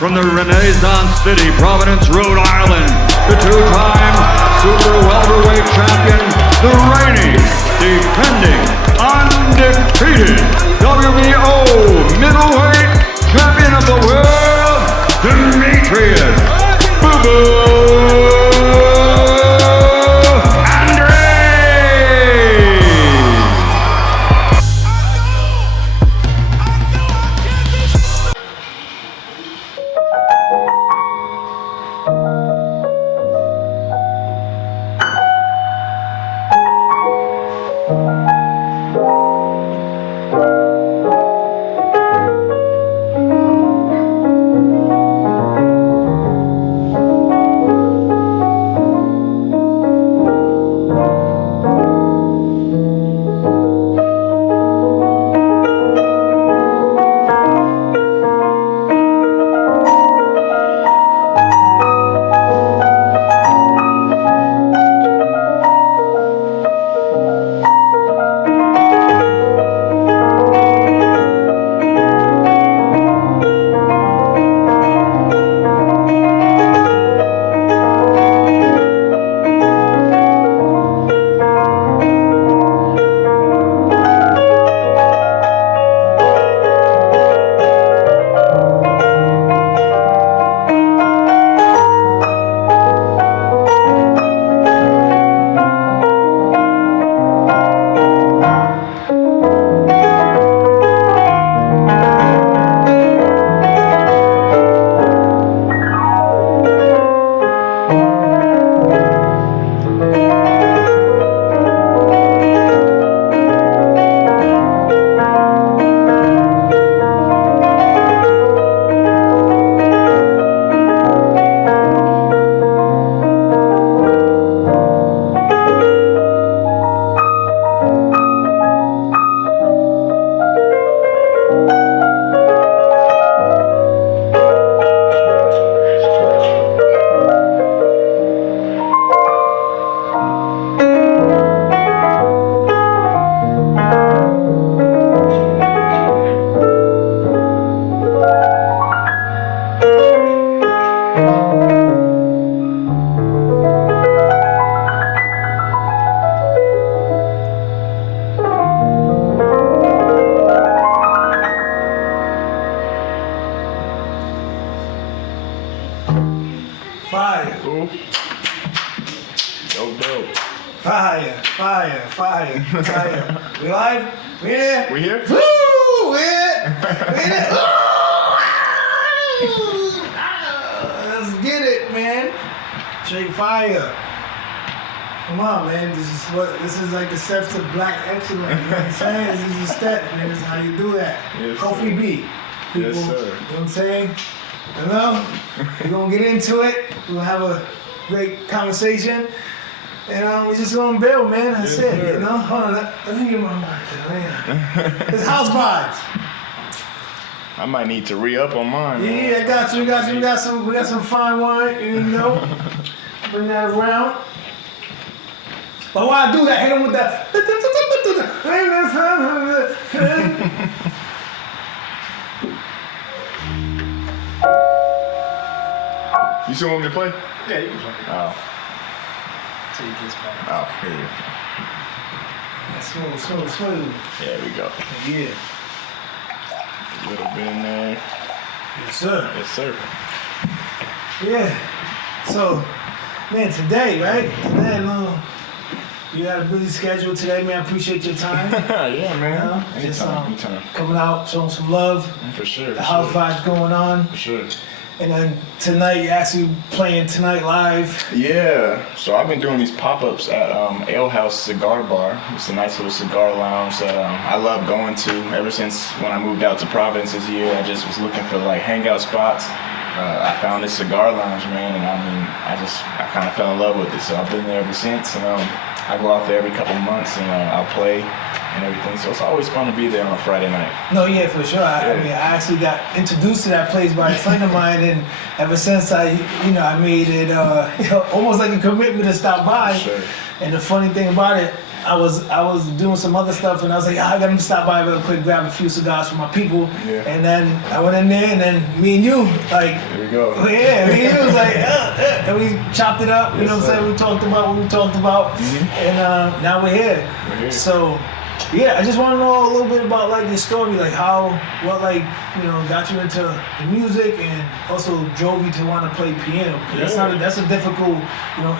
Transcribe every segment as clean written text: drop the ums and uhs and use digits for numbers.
from the Renaissance City, Providence, Rhode Island, the two-time super welterweight champion, the reigning, defending, undefeated WBO middleweight champion of the world, Demetrius Boo-Boo Andrade! Fire. Cool. Dope. Fire. We live? We here? We here? Woo! We here? Let's get it, man. Straight fire. Come on, man. This is like the steps to black excellence. You know what I'm saying? This is a step, man. This is how you do that. Yes, Kofi sir. B. People, Yes, sir. You know what I'm saying? You know? We're gonna get into it. We're gonna have a great conversation. And we're just gonna build, man. That's Yes, it. sir. You know? Hold on. Let me get my mic there, man. It's house vibes. I might need to re-up on mine, man. Yeah, I got you. We got some fine wine, you know. Bring that around. But while I do that, hit him with that. You still want me to play? Yeah, you can play. Oh. Till he gets back. Oh, here you Smooth. There we go. Yeah. A little bit in there. Yes, sir. Yes, sir. Yeah. So, man, today, right? Today, you got a busy schedule today, man. I appreciate your time. Yeah, man. You know, just Anytime. coming out, showing some love. For sure. The house vibes going on. For sure. And then tonight, you're actually playing tonight live. Yeah, so I've been doing these pop-ups at Ale House Cigar Bar. It's a nice little cigar lounge that I love going to. Ever since when I moved out to Providence this year, I just was looking for like hangout spots. I found this cigar lounge, man, and I mean, I kind of fell in love with it. So I've been there ever since, and I go out there every couple of months and I'll play and everything. So it's always fun to be there on a Friday night. No, yeah, for sure. I mean, I actually got introduced to that place by a friend of mine, and ever since I made it almost like a commitment to stop by. Sure. And the funny thing about it, I was doing some other stuff, and I was like, I gotta stop by real quick, grab a few cigars for my people. Yeah. And then I went in there, and then me and you, like, Here we go. yeah, me and you was like, and we chopped it up. You know what I'm saying? We talked about what we talked about, and now we're here. We're here. So, yeah, I just want to know a little bit about like your story, like what like got you into the music, and also drove you to want to play piano. That's a difficult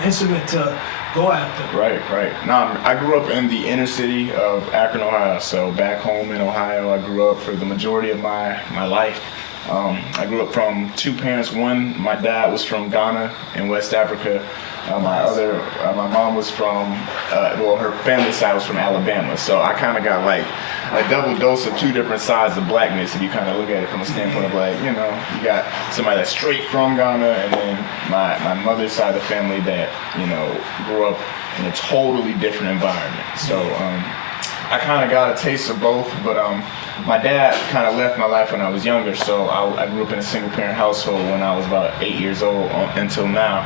instrument to go after. Right. Now, I grew up in the inner city of Akron, Ohio. So back home in Ohio, I grew up for the majority of my life. I grew up from two parents. One, my dad was from Ghana in West Africa. My mom was from, her family side was from Alabama. So I kind of got like a double dose of two different sides of blackness, if you kind of look at it from a standpoint of like, you got somebody that's straight from Ghana, and then my mother's side of the family that, grew up in a totally different environment. So I kind of got a taste of both, but my dad kind of left my life when I was younger, so I grew up in a single parent household when I was about 8 years old until now.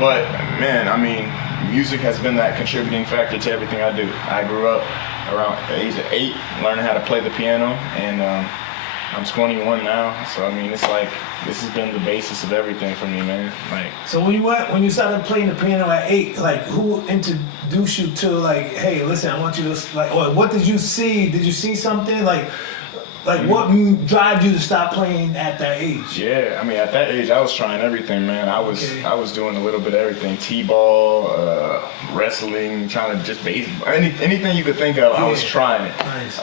But man, I mean, music has been that contributing factor to everything I do. I grew up around the age of 8, learning how to play the piano, and I'm 21 now. So I mean, it's like this has been the basis of everything for me, man. Like, so when you started playing the piano at 8, like who introduced you to like, hey, listen, I want you to like, or what did you see? Did you see something like? Like, what drives you to stop playing at that age? Yeah, I mean, at that age, I was trying everything, man. I was doing a little bit of everything: t-ball, wrestling, trying to just anything you could think of. I was trying it. Nice.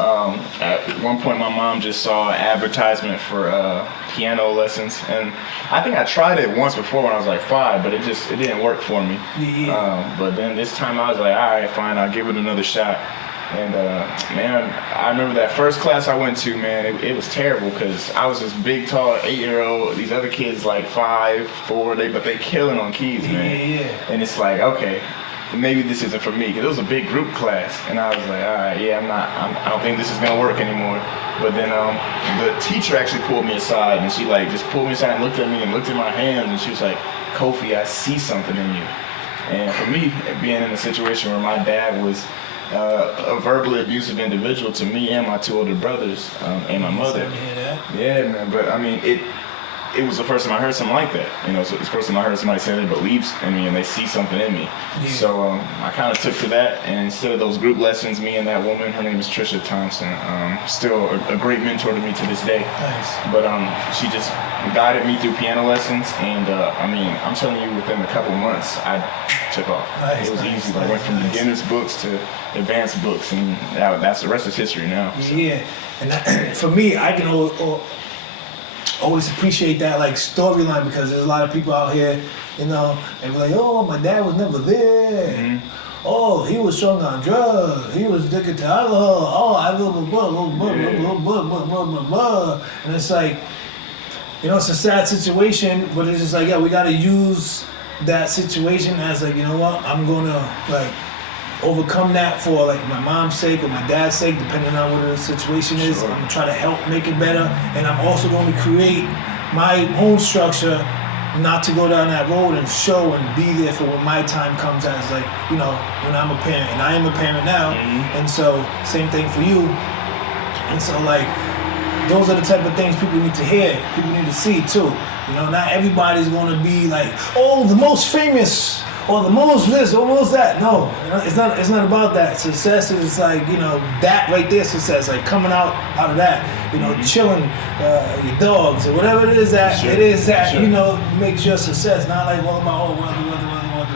At one point, my mom just saw an advertisement for piano lessons, and I think I tried it once before when I was like 5, but it didn't work for me. Yeah. But then this time, I was like, all right, fine, I'll give it another shot. And man, I remember that first class I went to, man, it was terrible because I was this big, tall 8-year-old. These other kids like 5, 4, but they killing on keys, man. Yeah. And it's like, okay, maybe this isn't for me, because it was a big group class. And I was like, all right, yeah, I don't think this is gonna work anymore. But then the teacher actually pulled me aside, and she like just pulled me aside and looked at me and looked at my hands, and she was like, Kofi, I see something in you. And for me, being in a situation where my dad was a verbally abusive individual to me and my 2 older brothers and my mother. Yeah, man. But I mean, it was the first time I heard something like that. So it's the first time I heard somebody say they believes in me and they see something in me. Yeah. So I kind of took to that, and instead of those group lessons, me and that woman, her name is Trisha Thompson, still a great mentor to me to this day. Nice. But she just guided me through piano lessons, and I mean, I'm telling you, within a couple months, I took off. Nice, it was nice, easy. I went from beginner's books to advanced books, and that's the rest is history now. So. Yeah, and for me, I can always appreciate that like storyline, because there's a lot of people out here, they be like, oh, my dad was never there. Mm-hmm. Oh, he was strung on drugs. He was addicted to alcohol. Oh, I blah blah blah blah blah blah blah blah blah blah. And it's like, it's a sad situation, but it's just like, yeah, we gotta use that situation as like, I'm gonna like overcome that for like my mom's sake or my dad's sake, depending on what the situation is. Sure. I'm gonna try to help make it better, and I'm also going to create my own structure, not to go down that road, and show and be there for when my time comes, as like, when I'm a parent, and I am a parent now. Mm-hmm. And so same thing for you. And so like, those are the type of things people need to hear, people need to see too. Not everybody's gonna be like, oh, the most famous, or the most this, or most that. No, it's not about that. Success is like, that right there, success, like coming out of that, chilling your dogs, or whatever it is that, makes your success. Not like, well, about,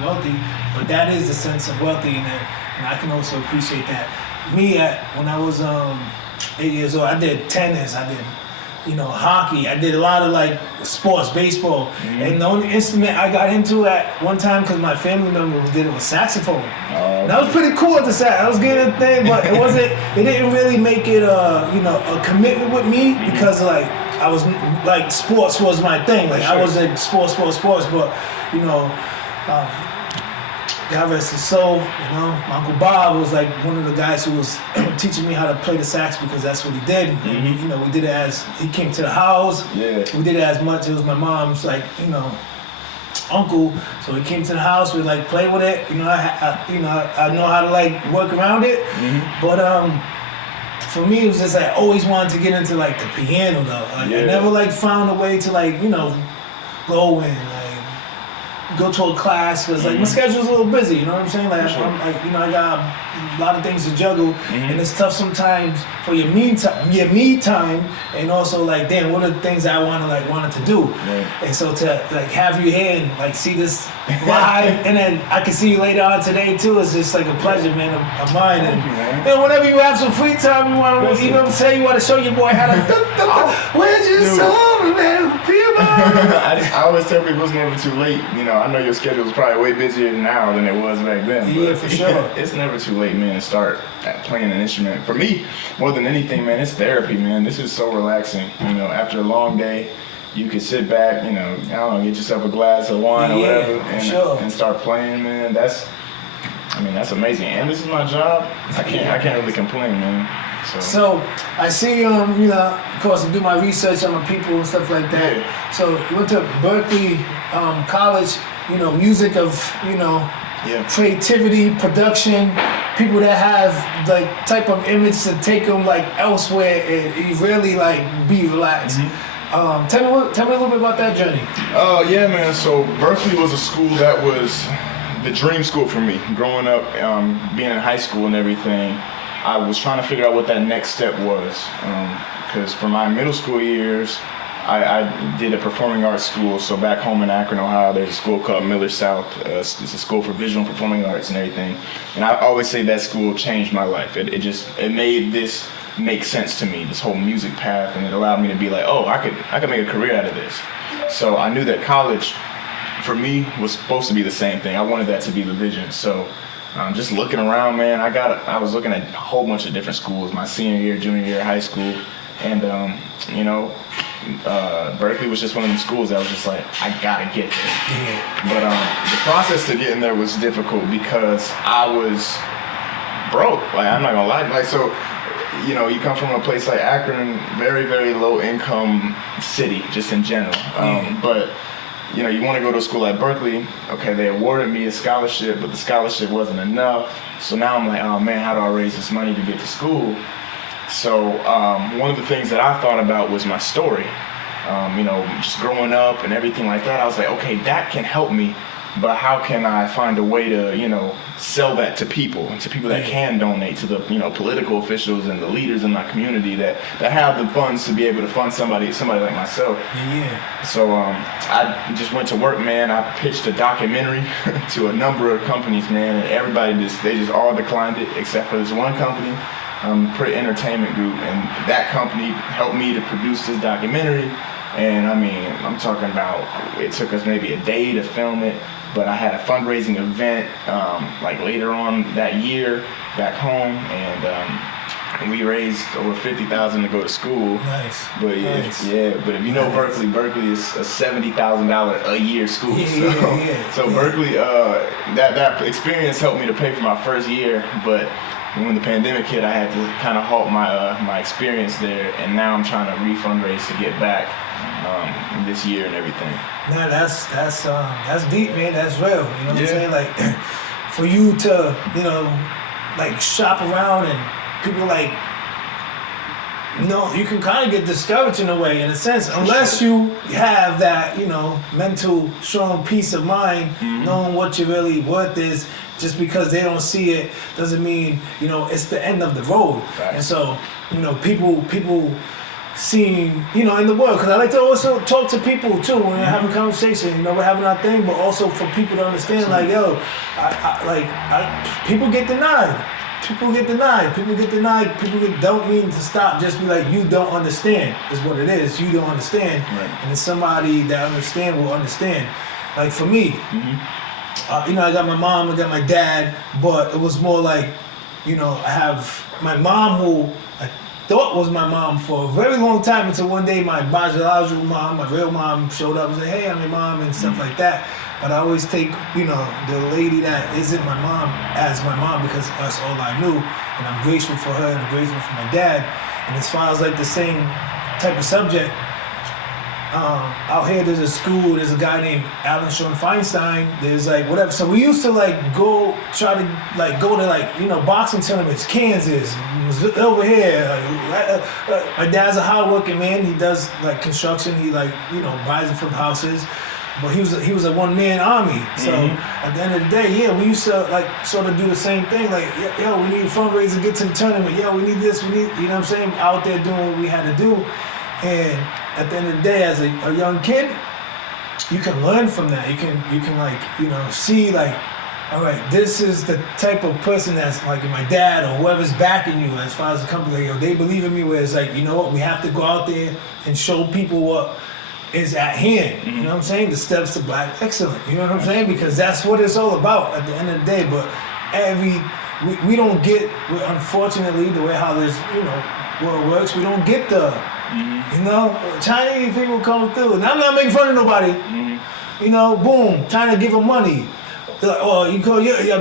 wealthy, but that is the sense of wealthy, and I can also appreciate that. Me, when I was 8 years old, I did tennis, I did hockey. I did a lot of like sports, baseball. Mm-hmm. And the only instrument I got into at one time, because my family member did it, was saxophone. Oh, that was pretty cool at the sax. I was getting a thing, but it didn't really make it a commitment with me, because like I was like, sports was my thing. Like, sure. I was like sports, but God rest his soul, my Uncle Bob was like one of the guys who was teaching me how to play the sax, because that's what he did. Mm-hmm. And we did it as he came to the house. Yeah. We did it as much. It was my mom's like, uncle, so he came to the house. We like play with it. You know, I know how to like work around it. But for me, it was just like I always wanted to get into like the piano though. Like, I never like found a way to like go and like go to a class because like my schedule's a little busy. You know what I'm saying? Like I'm like I got a lot of things to juggle, and it's tough sometimes for your me time, and also like damn, what are the things I wanted to do, and so to like have you here and like see this live, and then I can see you later on today too. It's just like a pleasure, man, of mine. And whenever you have some free time, you want to, you know what I'm saying, you want to show your boy how to. Where's your soul, man? I always tell people it's never too late. You know, I know your schedule is probably way busier now than it was back then. Yeah, for sure. It's never too late, man, to start playing an instrument. For me, more than anything, man, it's therapy, man. This is so relaxing. You know, after a long day, you can sit back, I don't know, get yourself a glass of wine or whatever, and start playing, man. That's amazing. And this is my job. I can't really complain, man. So I see, of course, I do my research on my people and stuff like that. Yeah. So you went to Berkeley College, music of, creativity, production, people that have like type of image to take them like elsewhere and you really like be relaxed. Tell me a little bit about that journey. Yeah, man. So Berkeley was a school that was the dream school for me. Growing up, being in high school and everything, I was trying to figure out what that next step was. Because for my middle school years, I did a performing arts school. So back home in Akron, Ohio, there's a school called Miller South. It's a school for visual and performing arts and everything. And I always say that school changed my life. It made this make sense to me, this whole music path, and it allowed me to be like, oh, I could make a career out of this. So I knew that college, for me, was supposed to be the same thing. I wanted that to be the vision. So just looking around, man, I was looking at a whole bunch of different schools, my senior year, junior year, high school, and Berkeley was just one of them schools that was just like, I gotta get there. But the process to getting there was difficult because I was broke. Like, I'm not gonna lie. Like, so, you come from a place like Akron, very, very low income city, just in general. But you want to go to a school like Berkeley. Okay, they awarded me a scholarship, but the scholarship wasn't enough. So now I'm like, oh man, how do I raise this money to get to school? So one of the things that I thought about was my story. Just growing up and everything like that. I was like, okay, that can help me, but how can I find a way to, sell that to people that can donate, to the, political officials and the leaders in my community that have the funds to be able to fund somebody like myself. So I just went to work, man. I pitched a documentary to a number of companies, man, and everybody they just all declined it except for this one company, Pretty Entertainment Group, and that company helped me to produce this documentary. And I'm talking about, it took us maybe a day to film it, but I had a fundraising event like later on that year back home, and we raised over $50,000 to go to school. Nice. But but if you know Berkeley is a $70,000 a year school. So Berkeley, that experience helped me to pay for my first year, but when the pandemic hit, I had to kind of halt my experience there, and now I'm trying to refundraise to get back this year and everything. Nah, that's deep, man. That's real. You know what I'm saying? Like, for you to, like shop around and people like, you can kind of get discouraged in a way, in a sense, unless you have that, mental strong peace of mind, knowing what your really worth is. Just because they don't see it doesn't mean, it's the end of the road. Right. And so, people seeing, in the world, because I like to also talk to people too when we're having conversation, we're having our thing, but also for people to understand, like, people get denied. People don't mean to stop. Just be like, you don't understand is what it is. You don't understand. Right. And then somebody that understand will understand. Like for me, I got my mom, I got my dad, but it was more like, I have my mom who I thought was my mom for a very long time until one day my biological mom, my real mom showed up and said, hey, I'm your mom and stuff like that. But I always take, the lady that isn't my mom as my mom because that's all I knew. And I'm grateful for her and I'm grateful for my dad. And as far as like the same type of subject, out here there's a school, there's a guy named Alan Sean Feinstein, there's like whatever. So we used to like go to like boxing tournaments, Kansas, over here. My dad's a hardworking man. He does like construction. He like buys and flip houses. But he was a one-man army. So at the end of the day, we used to like sort of do the same thing. Like, we need a fundraiser to get to the tournament. We need this, we need, you know what I'm saying? Out there doing what we had to do. And at the end of the day, as a young kid, you can learn from that. You can like, see like, all right, this is the type of person that's like my dad or whoever's backing you as far as the company. Like, they believe in me where it's like, you know what, we have to go out there and show people what is at hand. You know what I'm saying? The steps to black excellence. You know what I'm saying? Because that's what it's all about at the end of the day. But we don't get, unfortunately, the way how this world works, we don't get the Chinese people come through. And I'm not making fun of nobody. Boom, China give them money. Or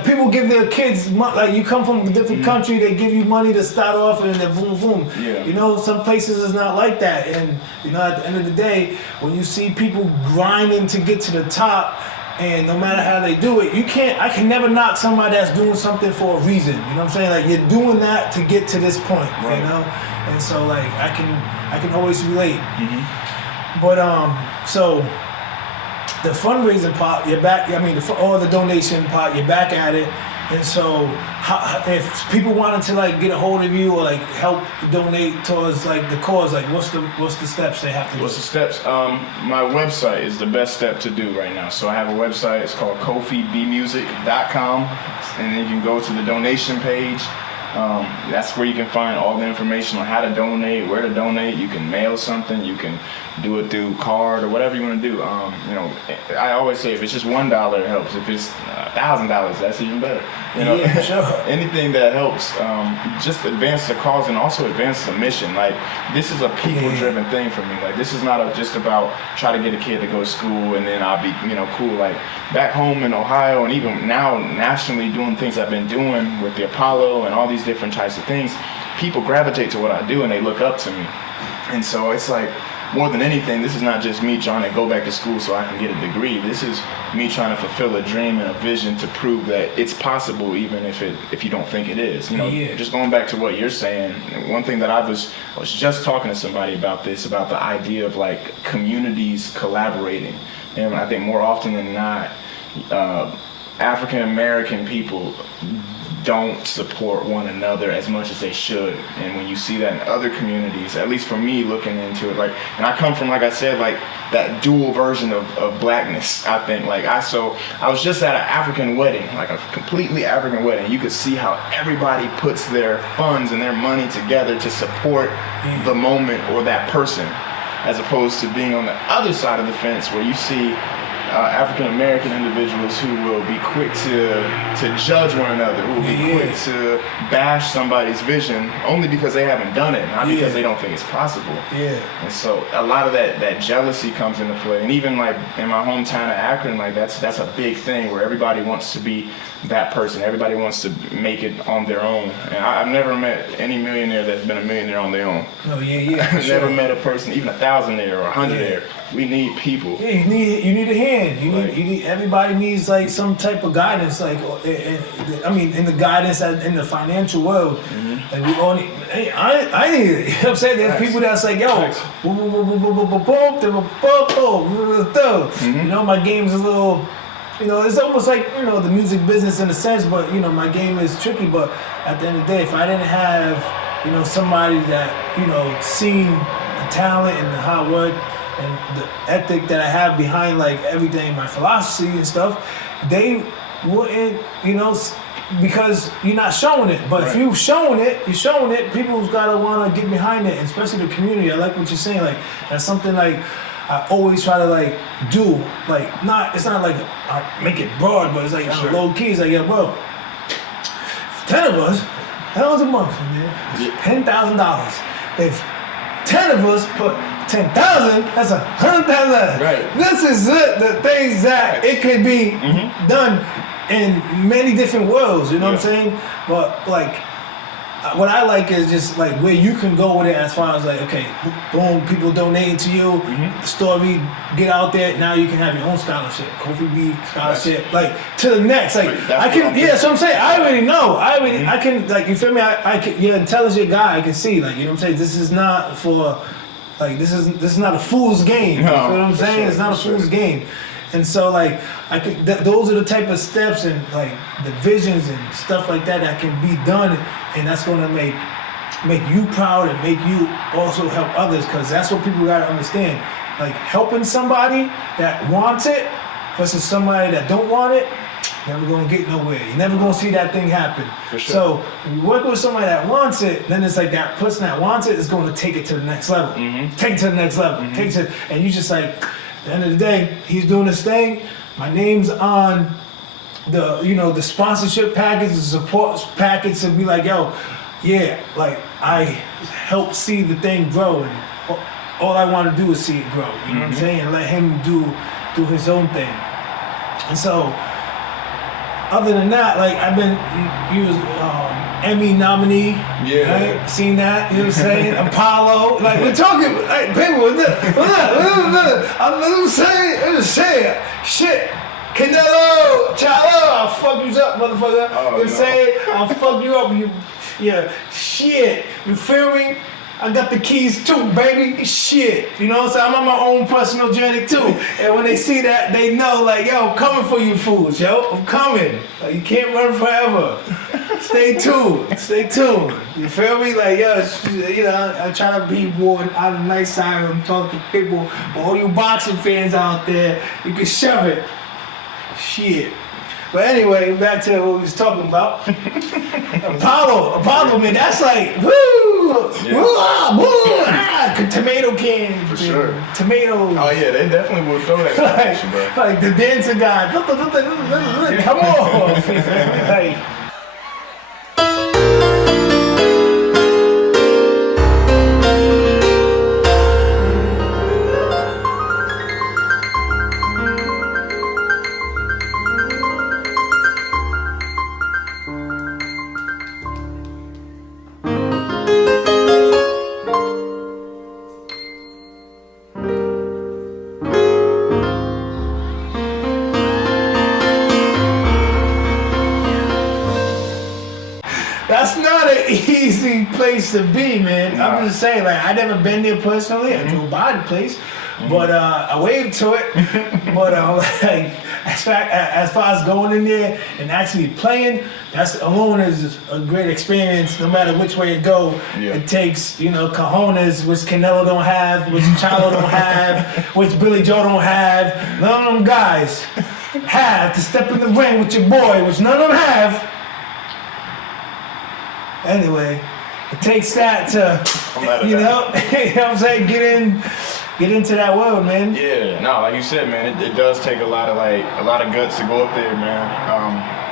people give their kids money. Like, you come from a different country, they give you money to start off, and then boom, boom. Yeah. Some places is not like that. And at the end of the day, when you see people grinding to get to the top, and no matter how they do it, I can never knock somebody that's doing something for a reason. You know what I'm saying? Like, you're doing that to get to this point. Right. And so like I can always relate. But so. The fundraising part, you're back. I mean, the donation part, you're back at it. And so, if people wanted to like get a hold of you or like help donate towards like the cause, like what's the steps they have to do? What's the steps? My website is the best step to do right now. So I have a website. It's called KofiBmusic.com, and then you can go to the donation page. That's where you can find all the information on how to donate, where to donate. You can mail something, you can do it through card or whatever you want to do. I always say if it's just $1, it helps. If it's $1,000, that's even better. Yeah, sure. Anything that helps just advance the cause and also advance the mission. Like, this is a people-driven thing for me. Like, this is not just about try to get a kid to go to school and then I'll be cool. Like, back home in Ohio and even now nationally doing things I've been doing with the Apollo and all these different types of things, people gravitate to what I do and they look up to me. And so it's like, more than anything, this is not just me trying to go back to school so I can get a degree. This is me trying to fulfill a dream and a vision to prove that it's possible, even if you don't think it is. Just going back to what you're saying, one thing that I was just talking to somebody about this, about the idea of like communities collaborating. And I think more often than not, African American people don't support one another as much as they should. And when you see that in other communities, at least for me looking into it, like, and I come from, like I said, like that dual version of blackness, I think. Like, I was just at an African wedding, like a completely African wedding. You could see how everybody puts their funds and their money together to support the moment or that person, as opposed to being on the other side of the fence where you see African American individuals who will be quick to judge one another, who will be quick to bash somebody's vision only because they haven't done it, not because they don't think it's possible. And so a lot of that jealousy comes into play. And even like in my hometown of Akron, like that's a big thing where everybody wants to be that person. Everybody wants to make it on their own. And I've never met any millionaire that's been a millionaire on their own. I've never met a person, even a thousandaire or a hundredaire. We need people. Yeah, you need a hand. You need everybody needs like some type of guidance. Like, I mean, in the guidance in the financial world, like we only. I need it. You know what I'm saying? There's people that's like, yo, my game's a little. It's almost like, the music business in a sense, but, my game is tricky. But at the end of the day, if I didn't have, somebody that, seen the talent and the hard work and the ethic that I have behind, like, everything, my philosophy and stuff, they wouldn't, because you're not showing it. But if you're showing it, people's got to want to get behind it, especially the community. I like what you're saying. Like, that's something, like, I always try to like do, like it's not like I make it broad, but it's like on low key. It's like, yeah, bro, 10 of us, that was a month, man. It's $10,000. If 10 of us put 10,000, that's $100,000. Right. This is it. The things that it could be done in many different worlds. You know what I'm saying? But like, what I like is just like where you can go with it as far as like, okay, boom, people donating to you, the story get out there. Now you can have your own scholarship, Kofi B scholarship, like to the next. Like I can, yeah. So I'm saying I already know. I can like you feel me. I can. You're an intelligent guy. I can see like you know what I'm saying. This is not for like this is not a fool's game. You feel what I'm saying? It's not a fool's game. And so like I could those are the type of steps and like the visions and stuff like that that can be done, and that's gonna make you proud and make you also help others, because that's what people gotta understand. Like helping somebody that wants it versus somebody that don't want it, never gonna get nowhere. You're never gonna see that thing happen. For sure. So when you work with somebody that wants it, then it's like that person that wants it is gonna take it to the next level. Take it to the next level. Take it to, and you just like. At the end of the day, he's doing his thing. My name's on the sponsorship package, the support package, to be like, yo, yeah, like I helped see the thing grow, and all I want to do is see it grow. You know what I'm saying? And let him do his own thing. And so, other than that, like I've been, he was Emmy nominee. Yeah. Right? Seen that? You know what I'm saying? Apollo. Like we're talking. Like people, I'm saying, shit. Canelo, Chalo, I'll fuck you up, motherfucker. You know what I'm saying? I'll fuck you up. Shit. You feel me? I got the keys too, baby. Shit. You know what I'm saying? I'm on my own personal journey too. And when they see that, they know, like, yo, I'm coming for you fools, yo. I'm coming. Like, you can't run forever. Stay tuned. Stay tuned. You feel me? Like, yo, I try to be more on the nice side when I'm talking to people. But all you boxing fans out there, you can shove it. Shit. But anyway, back to what we was talking about. Apollo, man, that's like, woo, tomato cans. For sure. Tomatoes. Oh yeah, they definitely will throw that combination, bro. Like the dancing guy. Come on. Like, that's not an easy place to be, man. Nah. I'm just saying, like, I never been there personally. I drove by the place, but I waved to it. But like, as far as going in there and actually playing, that's alone is a great experience. No matter which way it go, it takes cojones, which Canelo don't have, which Chalo don't have, which Billy Joe don't have. None of them guys have to step in the ring with your boy, which none of them have. Anyway, it takes that to, you know what I'm saying, get into that world, man. Yeah, no, like you said, man, it does take a lot of guts to go up there, man.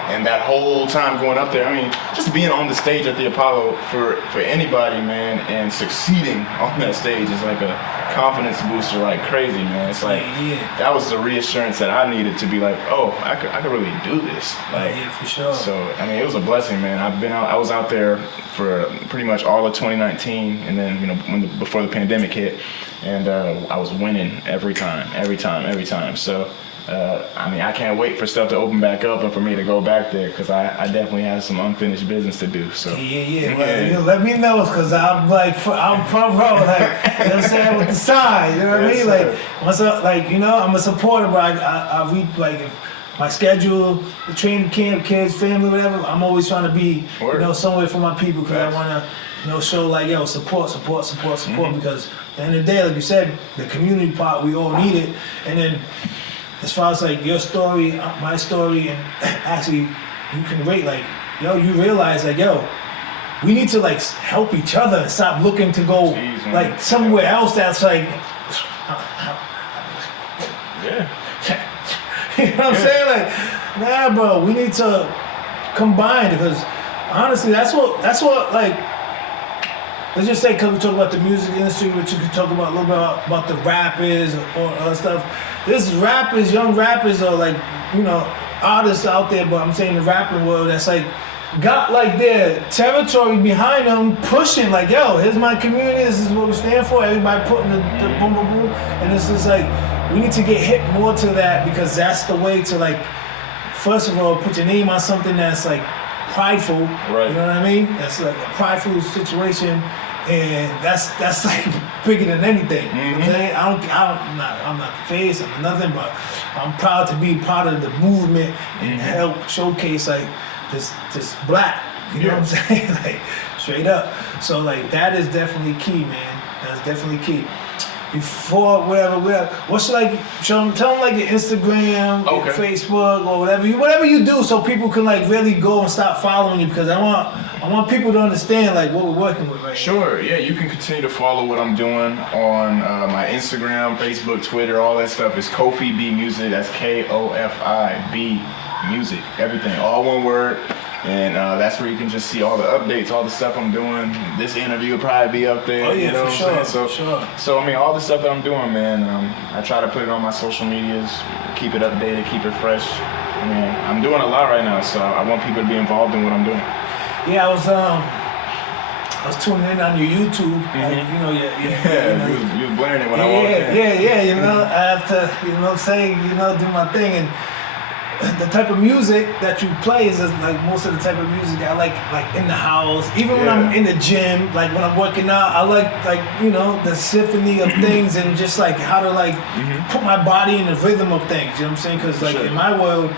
And that whole time going up there, I mean, just being on the stage at the Apollo for anybody, man, and succeeding on that stage is like a confidence booster like crazy, man. It's like that was the reassurance that I needed to be like, oh, I could really do this. Like, yeah, for sure. So I mean, it was a blessing, man. I was out there for pretty much all of 2019, and then before the pandemic hit, and I was winning every time. So. I mean, I can't wait for stuff to open back up and for me to go back there, because I definitely have some unfinished business to do. So Well, let me know, because I'm front row, like, you know what I'm saying, with the sign, you know what I mean? Like, I'm a supporter, but I read, like, if my schedule, the training camp, kids, family, whatever, I'm always trying to be, somewhere for my people, because I want to, show, like, yo, support, because at the end of the day, like you said, the community part, we all need it. And then as far as like your story, my story, and actually you can rate, like, yo, you realize, like, yo, we need to like help each other and stop looking to go like somewhere else that's like, you know what I'm saying? Like, nah, bro, we need to combine, because honestly, that's what like, let's just say, because we talk about the music industry, which you could talk about a little bit about the rappers or other stuff. This rappers, young rappers are like, artists out there, but I'm saying the rapping world, that's like, got like their territory behind them, pushing like, yo, here's my community, this is what we stand for. Everybody putting the boom, boom, boom. And it's just like, we need to get hit more to that because that's the way to like, first of all, put your name on something that's like prideful. Right. You know what I mean? That's like a prideful situation. And that's like bigger than anything. You know what I'm saying? I'm not the face, I'm nothing, but I'm proud to be part of the movement and help showcase like this black. You know what I'm saying? Like straight up. So like that is definitely key, man. That's definitely key. Before whatever, what's like? Tell them like your Instagram, your Facebook, or whatever you do, so people can like really go and start following you. Because I want people to understand like what we're working with right now. Sure, yeah, you can continue to follow what I'm doing on my Instagram, Facebook, Twitter, all that stuff. Is Kofi B Music. That's KOFI-B Music. Everything, all one word. And that's where you can just see all the updates, all the stuff I'm doing. This interview will probably be up there. Oh yeah, you know for sure, what I'm saying? for sure. So I mean, all the stuff that I'm doing, man. I try to put it on my social medias, keep it updated, keep it fresh. I mean, I'm doing a lot right now, so I want people to be involved in what I'm doing. Yeah, I was tuning in on your YouTube. Like, you know, you was blaring it when I walked in. Yeah. You know, I have to, you know, what I'm saying, you know, do my thing. And the type of music that you play is like most of the type of music I like in the house. Even when I'm in the gym, like when I'm working out, I like you know, the symphony of things and just like how to like put my body in the rhythm of things. You know what I'm saying? Because like in my world,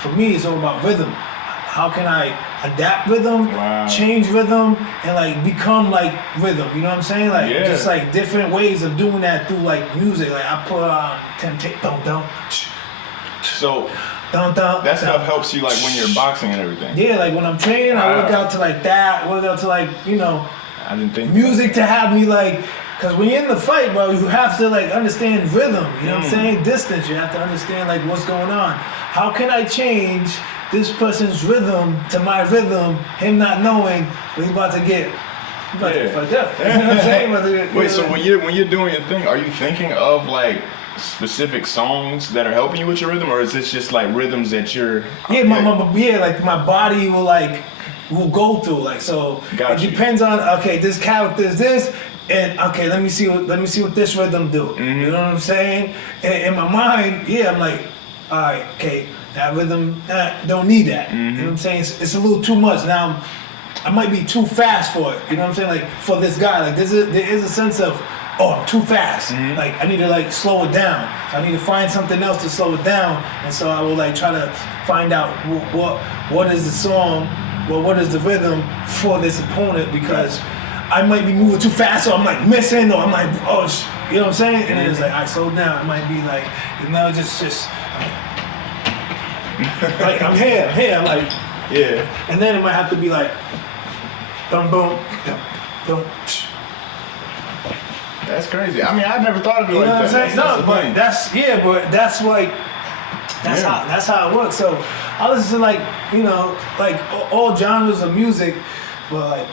for me, it's all about rhythm. How can I adapt rhythm, change rhythm, and like become like rhythm? You know what I'm saying? Like just like different ways of doing that through like music. Like I put on Temptation, So that stuff helps you like when you're boxing and everything. Yeah, like when I'm training, I work out to like that. Work out to like, you know, I didn't think music to have me like, because when you're in the fight, bro, you have to like understand rhythm. You know what I'm saying? Distance. You have to understand like what's going on. How can I change this person's rhythm to my rhythm? Him not knowing we're about to get fucked up. You know what I'm saying? Wait, so when you're doing your thing, are you thinking of like specific songs that are helping you with your rhythm, or is this just like rhythms that you're? Like my body will go through like so. It depends on this character is this, and let me see what this rhythm do. You know what I'm saying? And in my mind, I'm like, all right, that rhythm don't need that. You know what I'm saying? It's a little too much now. I might be too fast for it. You know what I'm saying? Like for this guy, like there is a sense of, I'm too fast. Like I need to like slow it down. So I need to find something else to slow it down. And so I will like try to find out what is the song, what is the rhythm for this opponent, because I might be moving too fast, or I'm like missing, or I'm like, you know what I'm saying? And then it's like, I slow down. It might be like, just like I'm here, like and then it might have to be like, boom, boom, boom. That's crazy. I mean, I've never thought of it like that. That's that's how it works. So I listen to like all genres of music, but like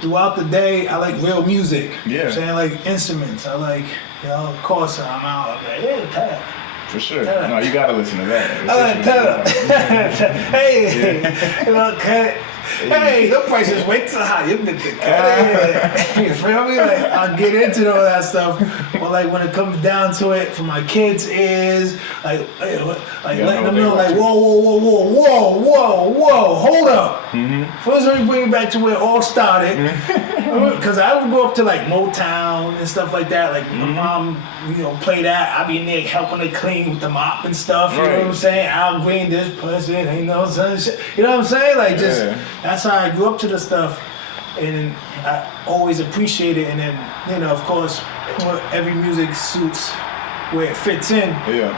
throughout the day, I like real music. Yeah. You know what I'm saying, like instruments. I like, of course, I'm out. I'm like, tap. For sure. No, you gotta listen to that. I like tap. Hey, hey, the price is way too high. You feel me? Like I'll get into all that stuff, but like when it comes down to it, for my kids is like letting them know, like whoa, hold up. First, let me bring it back to where it all started, because I would go up to like Motown and stuff like that. Like my mom, play that. I be in there helping her clean with the mop and stuff. You know what I'm saying? I'll bring this person, ain't no sunshine. You know what I'm saying? Like just. That's how I grew up to the stuff, and I always appreciate it. And then, of course, every music suits where it fits in. Yeah.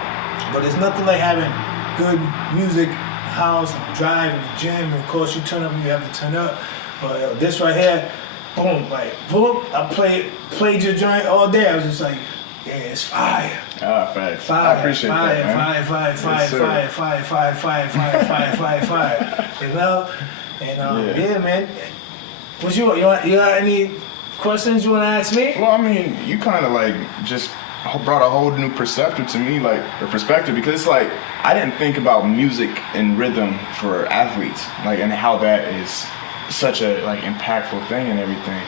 But there's nothing like having good music, house, drive, in the gym. And of course, you turn up when you have to turn up. But this right here, boom, I played your joint all day. I was just like, yeah, it's fire. Facts. I appreciate that, man. Fire. And man. You got any questions you want to ask me? Well, I mean, you kind of like just brought a whole new perspective to me, like, or perspective, because it's like I didn't think about music and rhythm for athletes, like, and how that is such a like impactful thing and everything.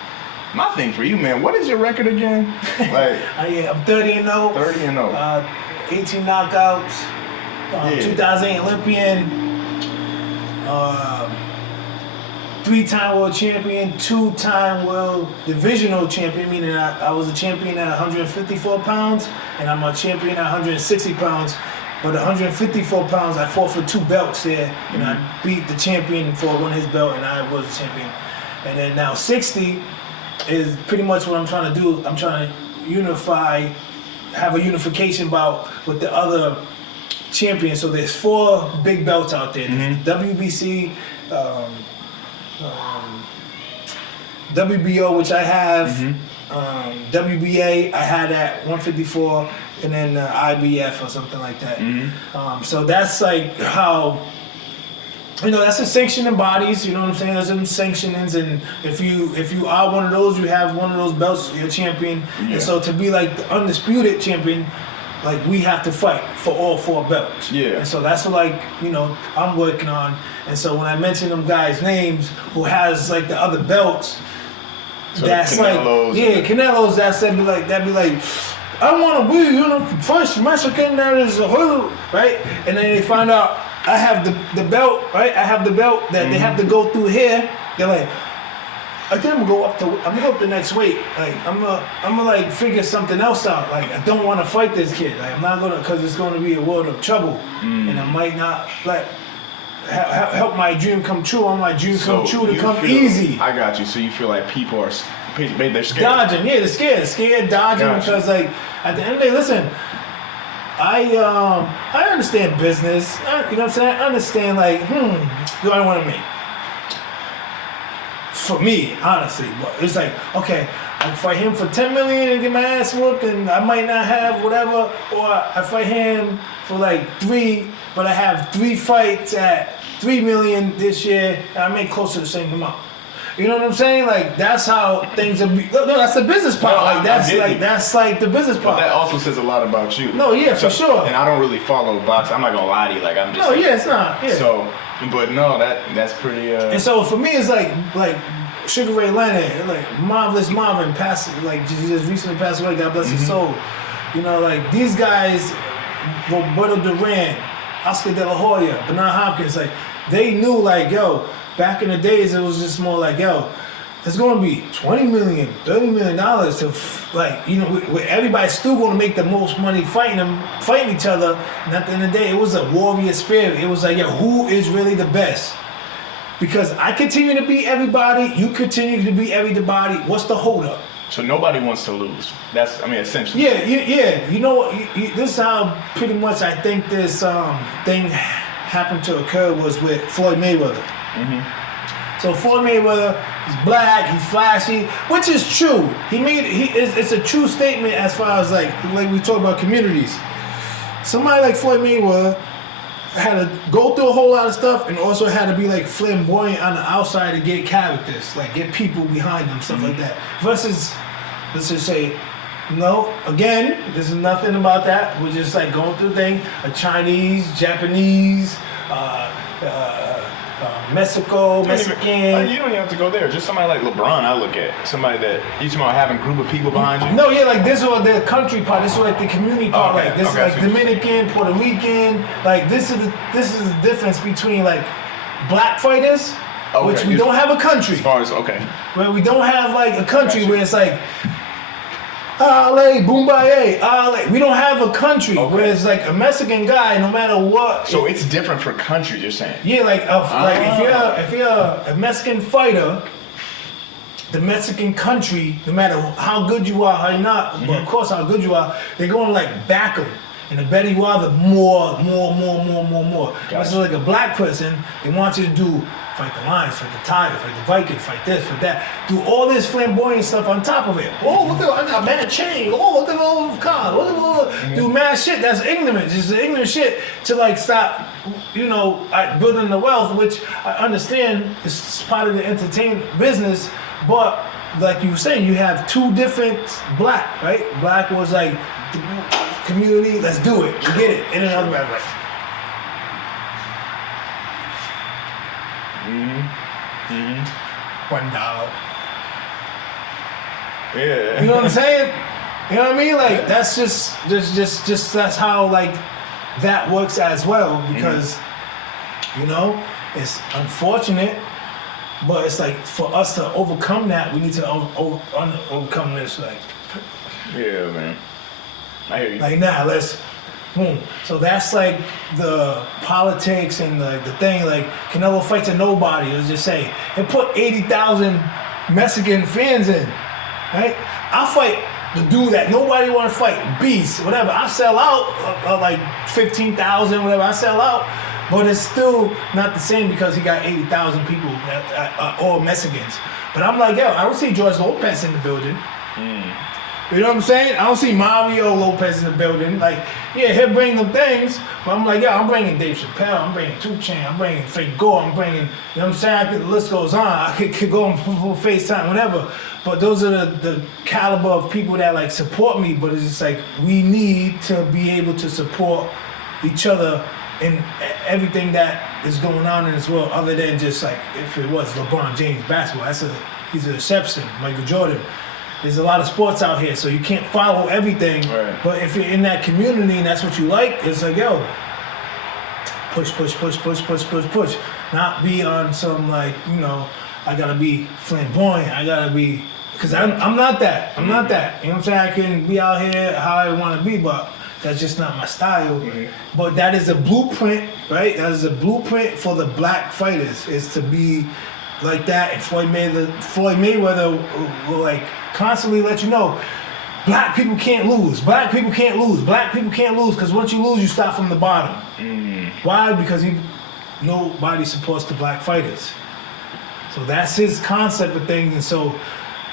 My thing for you, man, what is your record again? Like, yeah, I'm 30-0. 30-0. 18 knockouts. 2008 Olympian. 3-time world champion, 2-time world divisional champion, meaning I was a champion at 154 pounds, and I'm a champion at 160 pounds. But 154 pounds, I fought for 2 belts there, and I beat the champion for one of his belt, and I was a champion. And then now 60 is pretty much what I'm trying to do. I'm trying to unify, have a unification bout with the other champions. So there's 4 big belts out there. There's WBC, WBO, which I have, WBA, I had at 154, and then IBF or something like that. So that's like how, that's the sanctioning bodies, you know what I'm saying? There's some sanctionings, and if you are one of those, you have one of those belts, you're a champion. And so to be like the undisputed champion, like we have to fight for all 4 belts. Yeah. And so that's what, like, I'm working on. And so when I mention them guys' names who has like the other belts, so that's Canelo's, like, Canelo's, that'd be like, I want to be, first Mexican that is a hood, right? And then they find out I have the belt, right? I have the belt that they have to go through here. They're like, I think I'm gonna go up the next weight. Like I'm gonna like figure something else out. Like I don't want to fight this kid. Like I'm not gonna, cause it's gonna be a world of trouble, and I might not like help my dream come true. I want my dream come true to come easy. I got you. So you feel like people are, they're scared. Dodging, yeah, they're scared, dodging, because like at the end of the day, listen, I understand business. You know what I'm saying? I understand like, do I want to make? For me, honestly, but it's like, okay, I fight him for 10 million and get my ass whooped, and I might not have whatever, or I fight him for like 3, but I have 3 fights at 3 million this year, and I make close to the same amount. You know what I'm saying? Like that's how things are. No, that's the business part. Like that's like the business part. But that also says a lot about you. No, yeah, for sure. And I don't really follow boxing. I'm not gonna lie to you. Like I'm just. No, yeah, it's not. Yeah. So, but no, that's pretty. And so for me, it's like Sugar Ray Leonard, like Marvelous Marvin, he just recently passed away. God bless his soul. Like these guys, Roberto Duran, Oscar De La Hoya, Bernard Hopkins, like they knew, like, yo, back in the days, it was just more like, yo, it's going to be $20 million, $30 million to, where everybody's still going to make the most money fighting each other. And at the end of the day, it was a warrior spirit. It was like, yo, who is really the best? Because I continue to beat everybody, you continue to beat everybody. What's the holdup? So nobody wants to lose. That's, essentially. Yeah. You know what? This is how pretty much I think this thing happened to occur was with Floyd Mayweather. So Floyd Mayweather, he's black, he's flashy, which is true. It's a true statement as far as like we talk about communities. Somebody like Floyd Mayweather had to go through a whole lot of stuff and also had to be like flamboyant on the outside to get characters, like get people behind them, stuff like that. Versus, let's just say, no, again, there's nothing about that. We're just like going through the thing. A Chinese, Japanese, Mexican. You don't even have to go there. Just somebody like LeBron, I look at. Somebody that, you talking about having a group of people behind you? No, yeah, like this is the country part. This is like the community part. Okay, Like this is like Dominican, Puerto Rican. Like this is the difference between like black fighters, which we don't have a country. As far as, Where we don't have like a country where it's like, Ale, Boombaye, Ale. We don't have a country where it's like a Mexican guy, no matter what. So it's different for countries, you're saying? Yeah, like if you're a Mexican fighter, the Mexican country, no matter how good you are, how you're not, but of course how good you are, they're going to like back them. And the better you are, the more. Gotcha. So like a black person, they want you to do fight the Lions, fight the Tigers, fight the Vikings, fight this, fight that. Do all this flamboyant stuff on top of it. Oh, look at, I got mad chain. Oh, look at all the cars. Do mad shit. That's ignorant. Just ignorant shit to like stop, building the wealth, which I understand is part of the entertainment business. But like you were saying, you have 2 different black, right? Black was like community, let's do it. We get it. In another way. Like, $1. Yeah. You know what I'm saying? You know what I mean? Like that's just that's how like that works as well because you know it's unfortunate, but it's like for us to overcome that, we need to overcome this. Like, Yeah, man. I hear you. like nah, let's. So that's like the politics and the thing. Like Canelo fights a nobody. Let's just say and put 80,000 Mexican fans in, right? I fight the dude that nobody want to fight, beast, whatever. I sell out like 15,000, whatever. I sell out, but it's still not the same because he got 80,000 people, all Mexicans. But I'm like, yo, I don't see George Lopez in the building. You know what I'm saying? I don't see Mario Lopez in the building. Like, yeah, he'll bring them things, but I'm like, yo, I'm bringing Dave Chappelle, I'm bringing 2 Chainz, I'm bringing Frank Gore, I'm bringing, you know what I'm saying? The list goes on. I could go on FaceTime, whatever. But those are the caliber of people that like support me. But it's just like we need to be able to support each other in everything that is going on in this world, other than just like if it was LeBron James basketball. He's an exception. Michael Jordan. There's a lot of sports out here, so you can't follow everything. Right. But if you're in that community and that's what you like, it's like, yo, push, push, push, push, push, push, push. Not be on some like, you know, I gotta be flamboyant. I gotta be, because I'm not that. I'm not that. You know what I'm saying? I can be out here how I want to be, but that's just not my style. But that is a blueprint, right? That is a blueprint for the black fighters, is to be like that. And Floyd Mayweather will like constantly let you know, black people can't lose. Black people can't lose. Black people can't lose, because once you lose, you start from the bottom. Why? Because nobody supports the black fighters. So that's his concept of things. And so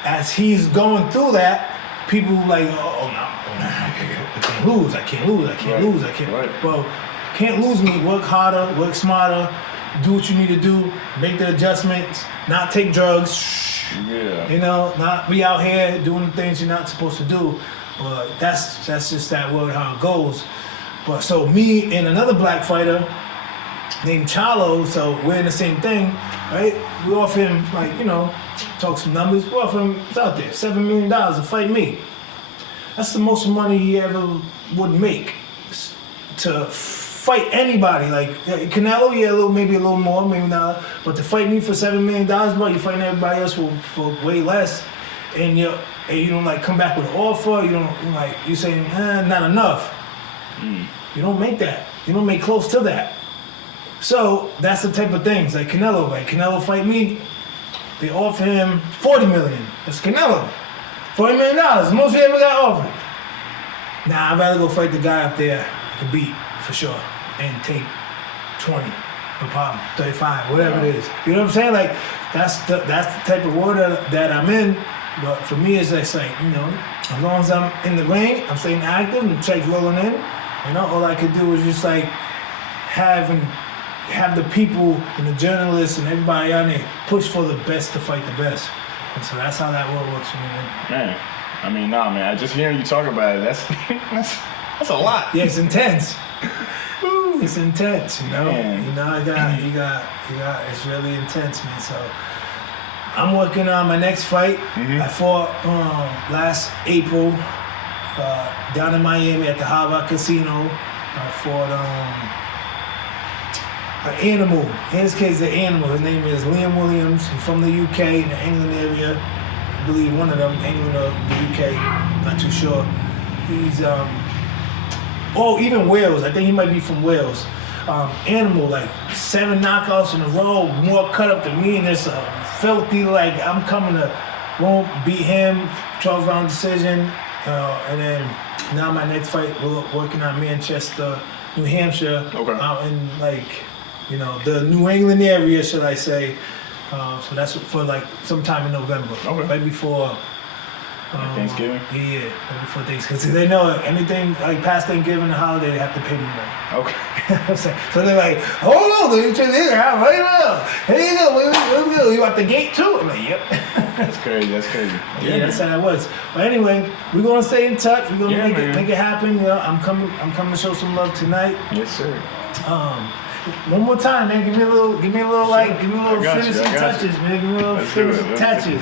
as he's going through that, people like, oh no, I can't lose, I can't lose, I can't lose, I can't. Right. Well, can't lose me. Work harder, work smarter, do what you need to do, make the adjustments, not take drugs. Yeah. You know, not be out here doing the things you're not supposed to do. But that's just that world how it goes. But so me and another black fighter named Chalo, so we're in the same thing, right? We offer him, like, you know, talk some numbers. We offer him, it's out there, $7 million to fight me. That's the most money he ever would make to fight anybody. Like Canelo, yeah, maybe a little more, maybe not. But to fight me for $7 million, bro, you're fighting everybody else for way less. And you don't like come back with an offer. You don't like, you're saying, not enough. You don't make that. You don't make close to that. So that's the type of things. Like Canelo fight me, they offer him $40 million. That's Canelo. $40 million, the most he ever got offered. Nah, I'd rather go fight the guy up there I can beat, for sure, and take 20, no problem, 35, whatever it is. You know what I'm saying? Like, that's the type of world that I'm in. But for me, it's like, you know, as long as I'm in the ring, I'm staying active, and checks rolling in, you know, all I could do is just like have the people and the journalists and everybody on there push for the best to fight the best. And so that's how that world works for me, man. Man, I mean, nah, man. I just hearing you talk about it, that's a lot. Yeah, it's intense. It's intense, you know. Man. You know, you got. It's really intense, man. So I'm working on my next fight. I fought last April down in Miami at the Hard Rock Casino. I fought an animal. His kid's an animal. His name is Liam Williams. He's from the UK, in the England area. I believe one of them, England or the UK. Not too sure. He's even Wales. I think he might be from Wales. Animal, like 7 knockouts in a row, more cut up than me, and it's filthy. Like I'm won't beat him. 12-round decision, and then now my next fight, we're working on Manchester, New Hampshire, out in like, you know, the New England area, should I say. So that's for like sometime in November, right before Thanksgiving? Yeah, right before Thanksgiving. Because they know anything like past Thanksgiving and holiday, they have to pay me money. Okay. You know what I'm saying? So they're like, hold on, dude, you right now. Here you go. You at the gate too? I'm like, yep. That's crazy. Yeah, that's how it was. But anyway, we're gonna stay in touch. We're gonna make it happen. You know, I'm coming to show some love tonight. Yes, sir. One more time, man. Give me a little finishing touches, man. Give me a little finishing touches.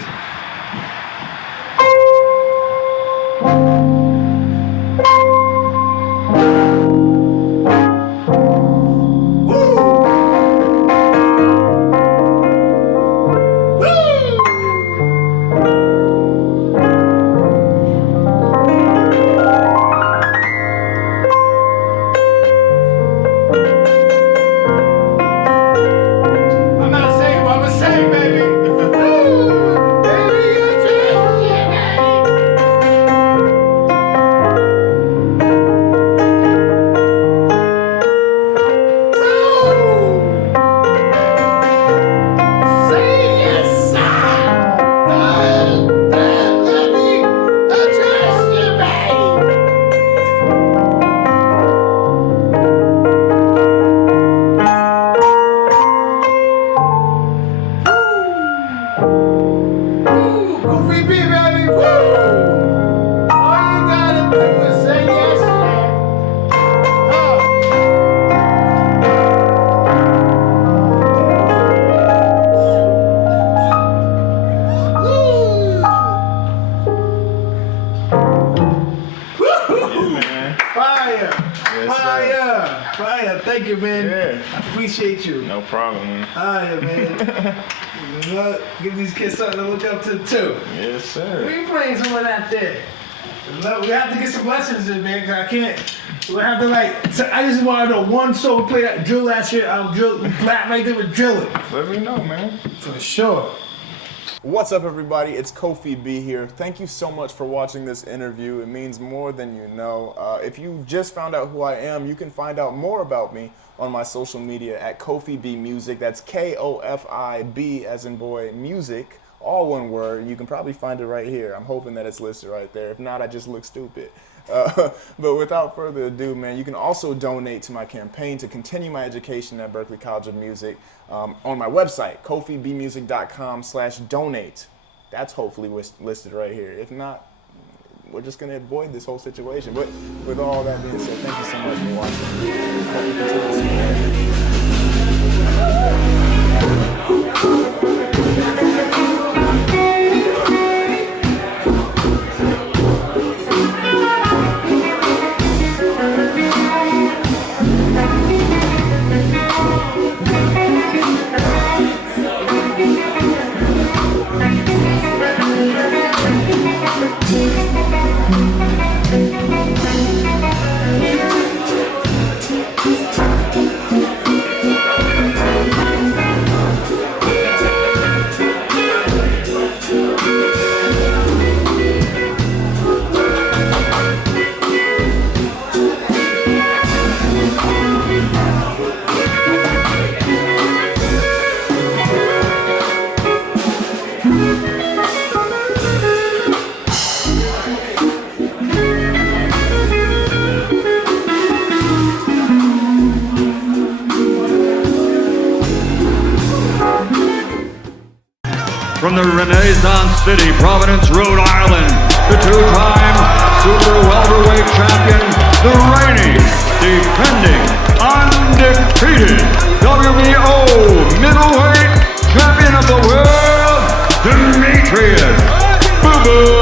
Thank you, man. Yeah. I appreciate you. No problem, man. Alright, man. Give these kids something to look up to, too. Yes, sir. We playing some of that there. We have to get some lessons in, man, because I can't. We have to, I just want to know one song. We played that drill last year. I'll drill, black right there with drilling. Let me know, man. For sure. What's up, everybody? It's Kofi B here. Thank you so much for watching this interview. It means more than you know. If you just found out who I am, you can find out more about me on my social media at Kofi B Music. That's K-O-F-I-B as in boy, music, all one word. You can probably find it right here. I'm hoping that it's listed right there. If not, I just look stupid. But without further ado, man, you can also donate to my campaign to continue my education at Berkeley College of Music on my website, kofibmusic.com/donate. That's hopefully listed right here. If not, we're just going to avoid this whole situation. But with all that being said, thank you so much for watching. Hope you continue to From the Renaissance City, Providence, Rhode Island, the two-time super welterweight champion, the reigning, defending, undefeated WBO middleweight champion of the world, Demetrius Boo Boo